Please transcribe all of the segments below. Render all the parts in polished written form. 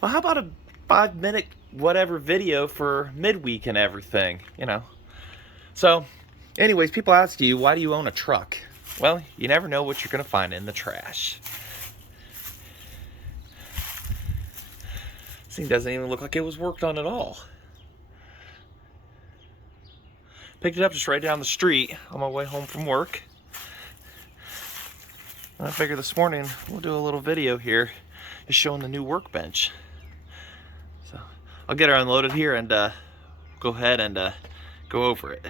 Well, how about a 5-minute whatever video for midweek and everything, So, anyways, people ask you, why do you own a truck? Well, you never know what you're going to find in the trash. This thing doesn't even look like it was worked on at all. Picked it up just right down the street on my way home from work. And I figured this morning we'll do a little video here just showing the new workbench. So I'll get her unloaded here and go ahead and go over it.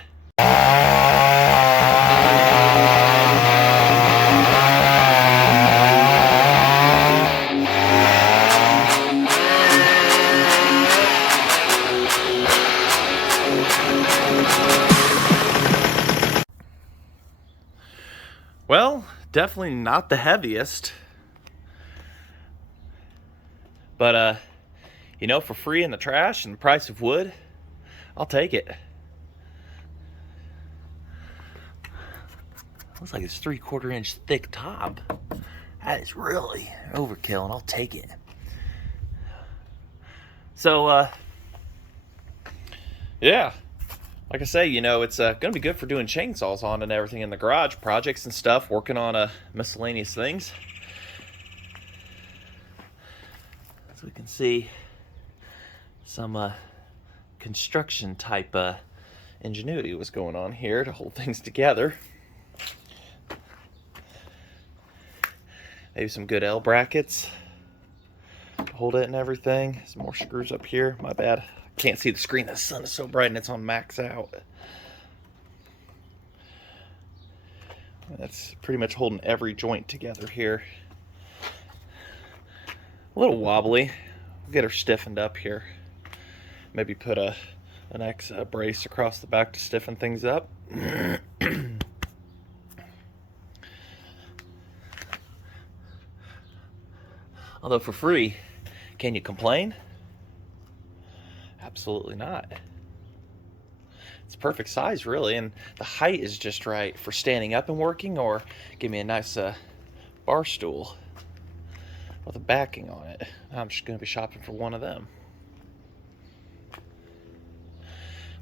Well, definitely not the heaviest, but for free in the trash and the price of wood, I'll take it. Looks like it's 3/4 inch thick top. That is really overkill, and I'll take it. So, yeah. Like I say, it's going to be good for doing chainsaws on and everything in the garage, projects and stuff, working on miscellaneous things. As we can see, some construction type ingenuity was going on here to hold things together. Maybe some good L brackets to hold it and everything. Some more screws up here. My bad. Can't see the screen. The sun is so bright and it's on max out. That's pretty much holding every joint together here. A little wobbly. We'll get her stiffened up here. Maybe put an X brace across the back to stiffen things up. Although for free, can you complain? Absolutely not. It's perfect size, really, and the height is just right for standing up and working, or give me a nice bar stool with a backing on it. I'm just going to be shopping for one of them.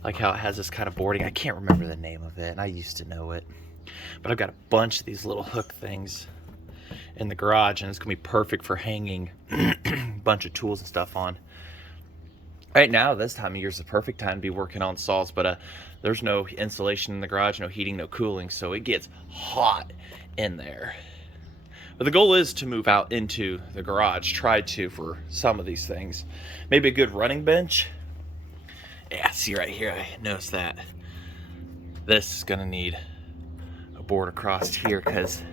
Like how it has this kind of boarding. I can't remember the name of it, and I used to know it. But I've got a bunch of these little hook things in the garage, and it's going to be perfect for hanging a bunch of tools and stuff on. Right now, this time of year is the perfect time to be working on saws, but there's no insulation in the garage, no heating, no cooling, so it gets hot in there. But the goal is to move out into the garage, try to for some of these things. Maybe a good running bench. Yeah, see right here, I noticed that. This is gonna need a board across here because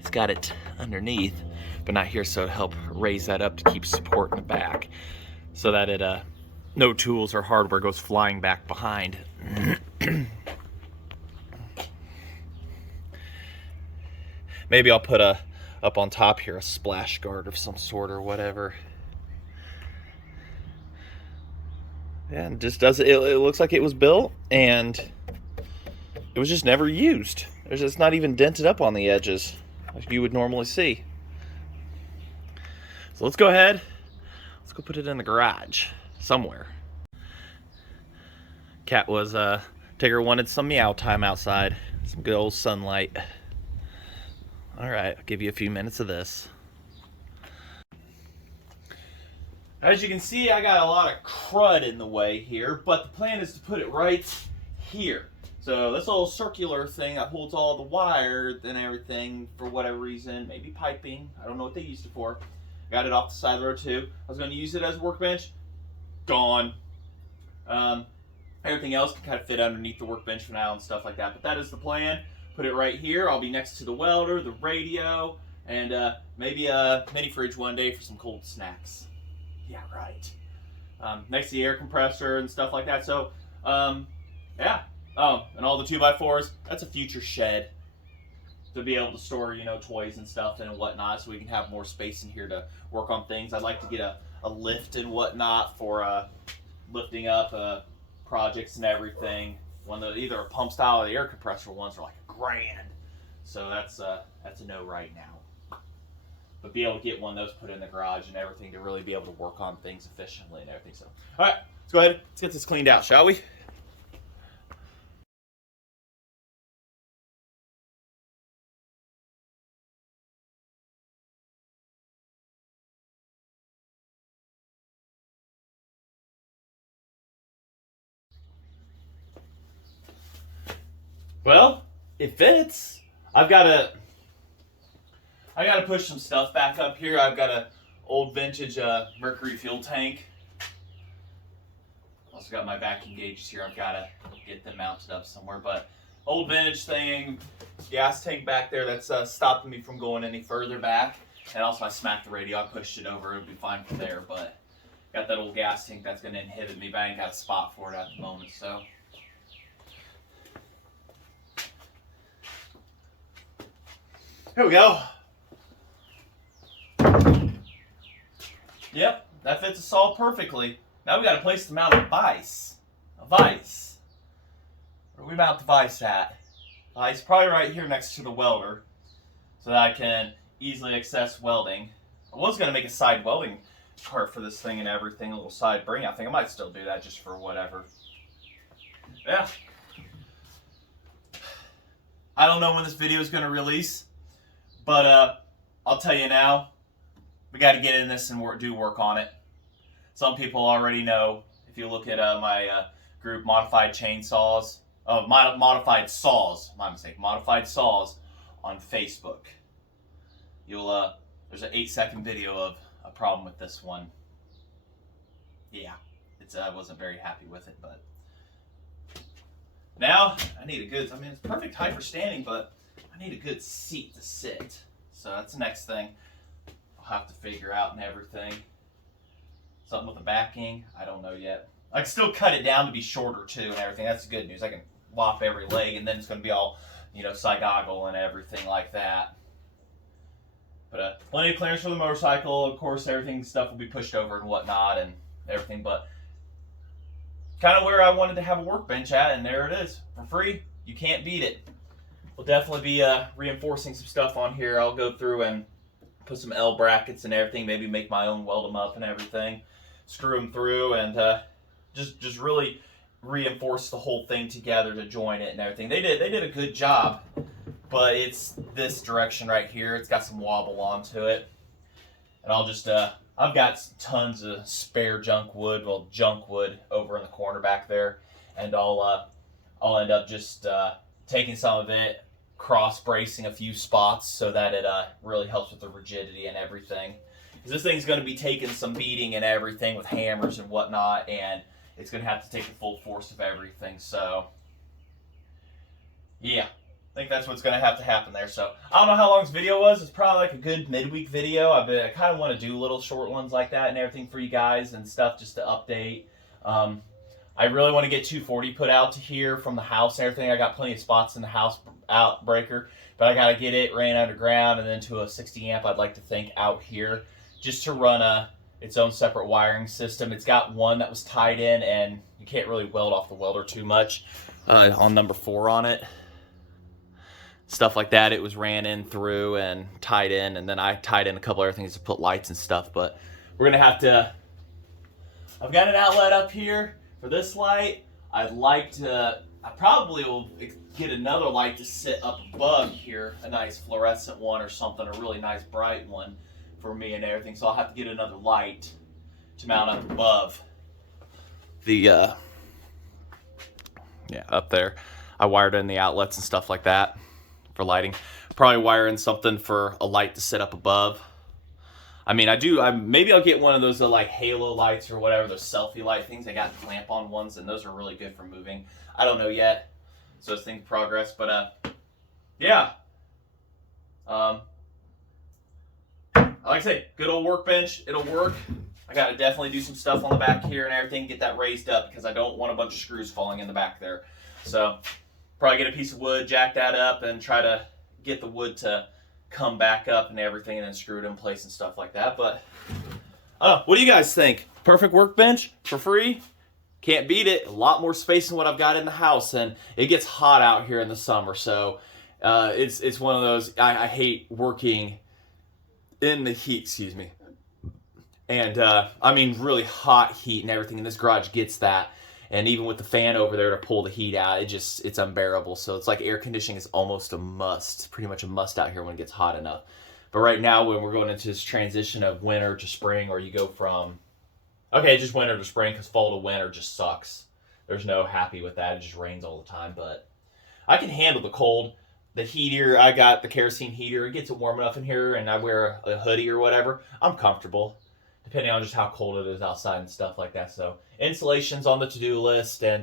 it's got it underneath, but not here, so it'll help raise that up to keep support in the back so that it no tools or hardware goes flying back behind. Maybe I'll put up on top here a splash guard of some sort or whatever. Yeah, and just does it looks like it was built and it was just never used. It's not even dented up on the edges like you would normally see. So let's go ahead. Let's go put it in the garage somewhere. Cat was Tigger wanted some meow time outside, some good old sunlight. All right, I'll give you a few minutes of this. As you can see, I got a lot of crud in the way here, but the plan is to put it right here. So this little circular thing that holds all the wire and everything, for whatever reason, maybe piping, I don't know what they used it for. Got it off the side of the road too. I was going to use it as a workbench. Gone. Everything else can kind of fit underneath the workbench for now and stuff like that. But that is the plan. Put it right here. I'll be next to the welder, the radio, and maybe a mini fridge one day for some cold snacks. Yeah, right. Next to the air compressor and stuff like that. So, yeah. Oh, and all the 2x4s. That's a future shed to be able to store, toys and stuff and whatnot, so we can have more space in here to work on things. I'd like to get a lift and whatnot for lifting up projects and everything. One of either a pump style or the air compressor ones are like $1,000, so that's a no right now. but be able to get one of those put in the garage and everything to really be able to work on things efficiently and everything. So, all right, let's go ahead. Let's get this cleaned out, shall we? Well, it fits. I gotta push some stuff back up here. I've got a old vintage Mercury fuel tank. Also got my vacuum gauges here. I've gotta get them mounted up somewhere. But old vintage thing, gas tank back there that's stopping me from going any further back. And also I smacked the radio. I pushed it over. It'll be fine from there. But got that old gas tank that's gonna inhibit me. But I ain't got a spot for it at the moment. So. Here we go. Yep, that fits us all perfectly. Now we got a place to mount a vise. A vise. Where do we mount the vise at? Vise probably right here next to the welder, so that I can easily access welding. I was gonna make a side welding cart for this thing and everything, a little side bring. I think I might still do that just for whatever. Yeah. I don't know when this video is gonna release. But I'll tell you now, we got to get in this and do work on it. Some people already know. If you look at my group, Modified Chainsaws, Modified Saws, my mistake, Modified Saws on Facebook. You'll there's an 8-second video of a problem with this one. Yeah, it's I wasn't very happy with it, but now I need a good. I mean, it's perfect height for standing, but I need a good seat to sit. So that's the next thing I'll have to figure out and everything. Something with the backing, I don't know yet. I can still cut it down to be shorter too and everything. That's the good news. I can lop every leg and then it's going to be all, side-goggle and everything like that. But plenty of clearance for the motorcycle. Of course, stuff will be pushed over and whatnot and everything. But kind of where I wanted to have a workbench at, and there it is. For free, you can't beat it. We'll definitely be reinforcing some stuff on here. I'll go through and put some L brackets and everything, maybe make my own, weld them up and everything, screw them through, and just really reinforce the whole thing together to join it and everything. They did a good job, but it's this direction right here. It's got some wobble onto it, and I'll just I've got tons of spare junk wood over in the corner back there, and I'll end up just taking some of it, cross bracing a few spots so that it really helps with the rigidity and everything. Because this thing's going to be taking some beating and everything with hammers and whatnot, and it's going to have to take the full force of everything. So, yeah, I think that's what's going to have to happen there. So, I don't know how long this video was. It's probably like a good midweek video. I kind of want to do little short ones like that and everything for you guys and stuff just to update. I really want to get 240 put out to here from the house and everything. I got plenty of spots in the house out breaker, but I got to get it ran underground and then to a 60 amp I'd like to think out here just to run its own separate wiring system. It's got one that was tied in, and you can't really weld off the welder too much on number 4 on it. Stuff like that, it was ran in through and tied in, and then I tied in a couple other things to put lights and stuff, but we're going to have to... I've got an outlet up here for this light. I probably will get another light to sit up above here, a nice fluorescent one or something, a really nice bright one for me and everything. So I'll have to get another light to mount up above the, up there. I wired in the outlets and stuff like that for lighting. Probably wire in something for a light to sit up above. I mean, maybe I'll get one of those like halo lights or whatever, those selfie light things. They got clamp-on ones, and those are really good for moving. I don't know yet, so it's in progress. But yeah. Like I say, good old workbench. It'll work. I got to definitely do some stuff on the back here and everything, get that raised up because I don't want a bunch of screws falling in the back there. So probably get a piece of wood, jack that up, and try to get the wood to come back up and everything, and then screw it in place and stuff like that. But what do you guys think? Perfect workbench for free? Can't beat it. A lot more space than what I've got in the house, and it gets hot out here in the summer, so it's one of those. I hate working in the heat, excuse me. And I mean really hot heat and everything, and this garage gets that. And even with the fan over there to pull the heat out, it's unbearable. So it's like air conditioning is almost a must, pretty much a must out here when it gets hot enough. But right now, when we're going into this transition of winter to spring, or you go from, okay, just winter to spring, because fall to winter just sucks. There's no happy with that. It just rains all the time. But I can handle the cold. The heater, I got the kerosene heater. It gets it warm enough in here, and I wear a hoodie or whatever. I'm comfortable, depending on just how cold it is outside and stuff like that. So insulation's on the to-do list, and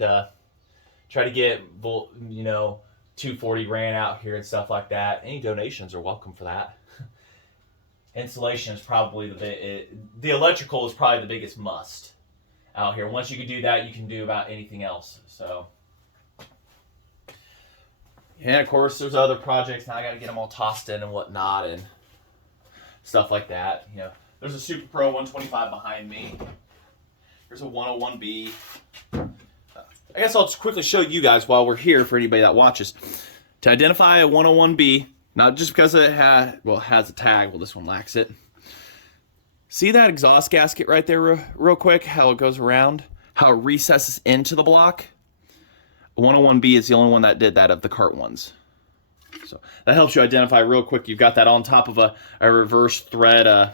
try to get 240 grand out here and stuff like that. Any donations are welcome for that. Insulation is probably the electrical is probably the biggest must out here. Once you can do that, you can do about anything else. So, and of course, there's other projects. Now I got to get them all tossed in and whatnot and stuff like that. You know, there's a Super Pro 125 behind me. There's a 101B. I guess I'll just quickly show you guys while we're here for anybody that watches. To identify a 101B, not just because it has a tag, well, this one lacks it. See that exhaust gasket right there real quick, how it goes around, how it recesses into the block? A 101B is the only one that did that of the cart ones. So that helps you identify real quick. You've got that on top of a reverse thread,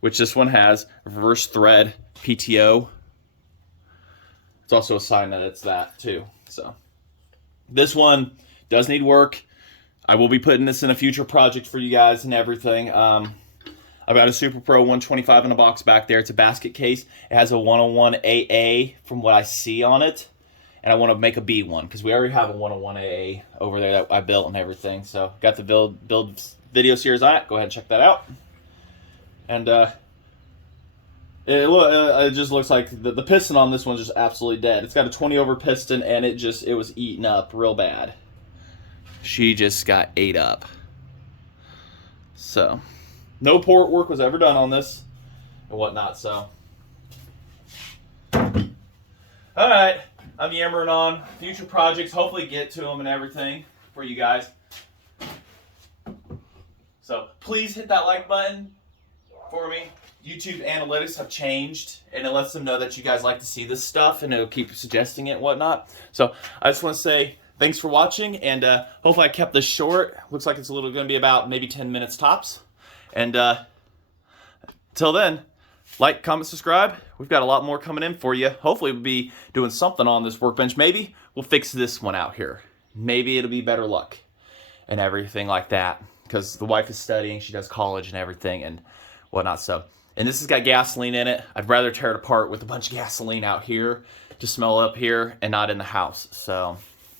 which this one has, a reverse thread PTO. It's also a sign that it's that too. So this one does need work. I will be putting this in a future project for you guys and everything. I've got a Super Pro 125 in a box back there. It's a basket case. It has a 101 AA from what I see on it. And I want to make a B one because we already have a 101 AA over there that I built and everything. So got the build video series on it. Go ahead and check that out. And it just looks like the piston on this one's just absolutely dead. It's got a 20 over piston, and it was eaten up real bad. She just got ate up. So no port work was ever done on this and whatnot. So all right, I'm yammering on. Future projects, hopefully get to them and everything for you guys. So please hit that like button for me. YouTube analytics have changed, and it lets them know that you guys like to see this stuff, and it'll keep suggesting it and whatnot. So I just want to say thanks for watching, and hopefully I kept this short. Looks like it's going to be about maybe 10 minutes tops. And till then, like, comment, subscribe. We've got a lot more coming in for you. Hopefully we'll be doing something on this workbench. Maybe we'll fix this one out here. Maybe it'll be better luck and everything like that, because the wife is studying. She does college and everything and whatnot. So, and this has got gasoline in it. I'd rather tear it apart with a bunch of gasoline out here to smell up here and not in the house. So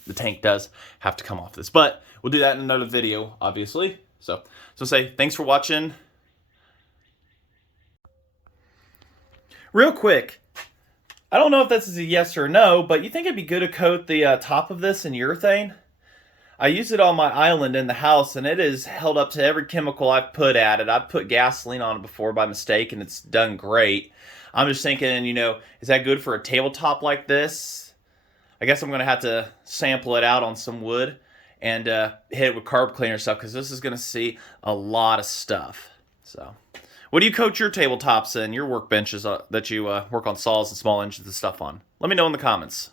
the tank does have to come off this, but we'll do that in another video, obviously. So say thanks for watching. Real quick, I don't know if this is a yes or no, but you think it'd be good to coat the top of this in urethane? I use it on my island in the house, and it is held up to every chemical I've put at it. I've put gasoline on it before by mistake, and it's done great. I'm just thinking, is that good for a tabletop like this? I guess I'm going to have to sample it out on some wood and hit it with carb cleaner stuff, because this is going to see a lot of stuff. So, what do you coat your tabletops and your workbenches that you work on saws and small engines and stuff on? Let me know in the comments.